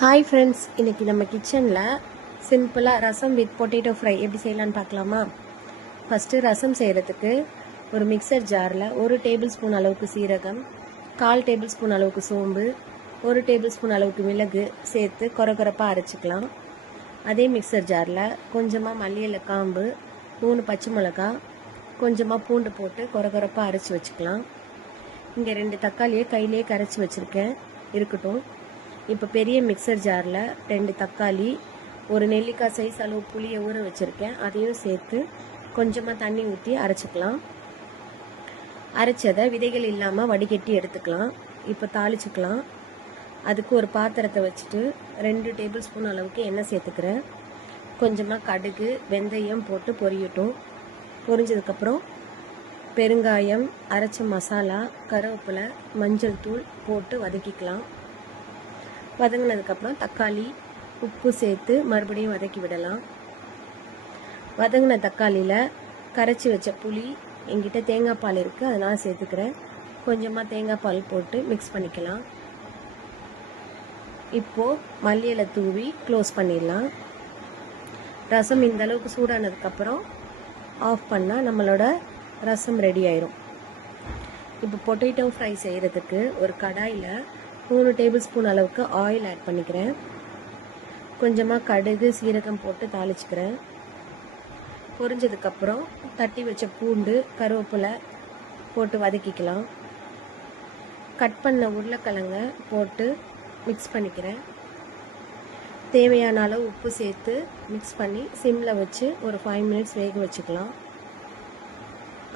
Hi friends, இன்றைக்கி நம்ம கிச்சனில் சிம்பிளாக ரசம் வித் பொட்டேட்டோ ஃப்ரை எப்படி செய்யலான்னு பார்க்கலாமா? ஃபஸ்ட்டு ரசம் செய்கிறதுக்கு ஒரு மிக்சர் ஜாரில் 1 டேபிள் ஸ்பூன் அளவுக்கு சீரகம், 1/4 டேபிள் ஸ்பூன் அளவுக்கு சோம்பு, 1 டேபிள் ஸ்பூன் அளவுக்கு மிளகு சேர்த்து கொரகொரப்பாக அரைச்சிக்கலாம். அதே மிக்சர் ஜாரில் கொஞ்சமாக மல்லி இலை காம்பு, 3 பச்சை மிளகா, கொஞ்சமாக பூண்டு போட்டு கொரகொரப்பாக அரைச்சி வச்சுக்கலாம். இங்கே 2 தக்காளியை கையிலே கரைச்சி வச்சுருக்கேன், இருக்கட்டும். இப்போ பெரிய மிக்சர் ஜாரில் 2 தக்காளி, ஒரு நெல்லிக்காய் சைஸ் அளவு புளியை ஊற வச்சுருக்கேன், அதையும் சேர்த்து கொஞ்சமாக தண்ணி ஊற்றி அரைச்சிக்கலாம். அரைச்சதை விதைகள் இல்லாமல் வடிகட்டி எடுத்துக்கலாம். இப்போ தாளிச்சுக்கலாம். அதுக்கு ஒரு பாத்திரத்தை வச்சுட்டு 2 டேபிள் ஸ்பூன் அளவுக்கு எண்ணெய் சேர்த்துக்கிறேன். கொஞ்சமாக கடுகு வெந்தயம் போட்டு பொரியட்டும். பொரிஞ்சதுக்கப்புறம் பெருங்காயம், அரைச்ச மசாலா, கருவேப்பிலை, மஞ்சள் தூள் போட்டு வதக்கிக்கலாம். வதங்கினதுக்கப்புறம் தக்காளி, உப்பு சேர்த்து மறுபடியும் வதக்கி விடலாம். வதங்கின தக்காளியில் கரைச்சி வச்ச புளி, என்கிட்ட தேங்காய் பால் இருக்குது, அதனால் சேர்த்துக்கிறேன். கொஞ்சமாக தேங்காய் பால் போட்டு மிக்ஸ் பண்ணிக்கலாம். இப்போது மல்லி இலை தூவி க்ளோஸ் பண்ணிடலாம். ரசம் இந்த அளவுக்கு சூடானதுக்கப்புறம் ஆஃப் பண்ணால் நம்மளோட ரசம் ரெடி ஆயிரும். இப்போ பொட்டேட்டோ ஃப்ரை செய்கிறதுக்கு ஒரு கடாயில் 3 டேபிள் ஸ்பூன் அளவுக்கு ஆயில் ஆட் பண்ணிக்கிறேன். கொஞ்சமாக கடுகு சீரகம் போட்டு தாளிச்சுக்கிறேன். பொரிஞ்சதுக்கப்புறம் தட்டி வச்ச பூண்டு, கருவேப்பிலை போட்டு வதக்கிக்கலாம். கட் பண்ண உருளைக்கிழங்க போட்டு மிக்ஸ் பண்ணிக்கிறேன். தேவையான அளவு உப்பு சேர்த்து மிக்ஸ் பண்ணி சிம்மில் வச்சு ஒரு 5 மினிட்ஸ் வேக வச்சுக்கலாம்.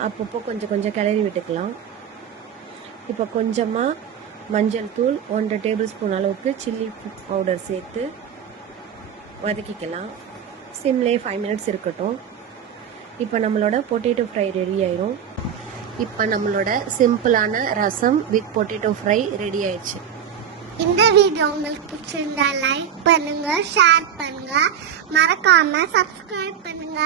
அப்பப்போ கொஞ்சம் கிளறி விட்டுக்கலாம். இப்போ கொஞ்சமாக மஞ்சள் தூள், 1 டேபிள் ஸ்பூன் அளவுக்கு சில்லி பவுடர் சேர்த்து வதக்கிக்கலாம். சிம்லே 5 மினிட்ஸ் இருக்கட்டும். இப்போ நம்மளோட பொட்டேட்டோ ஃப்ரை ரெடி ஆயிரும். இப்போ நம்மளோட சிம்பிளான ரசம் வித் பொட்டேட்டோ ஃப்ரை ரெடி ஆயிடுச்சு. இந்த வீடியோ உங்களுக்கு பிடிச்சிருந்தா லைக் பண்ணுங்க, ஷேர் பண்ணுங்க, மறக்காம சப்ஸ்கிரைப் பண்ணுங்க.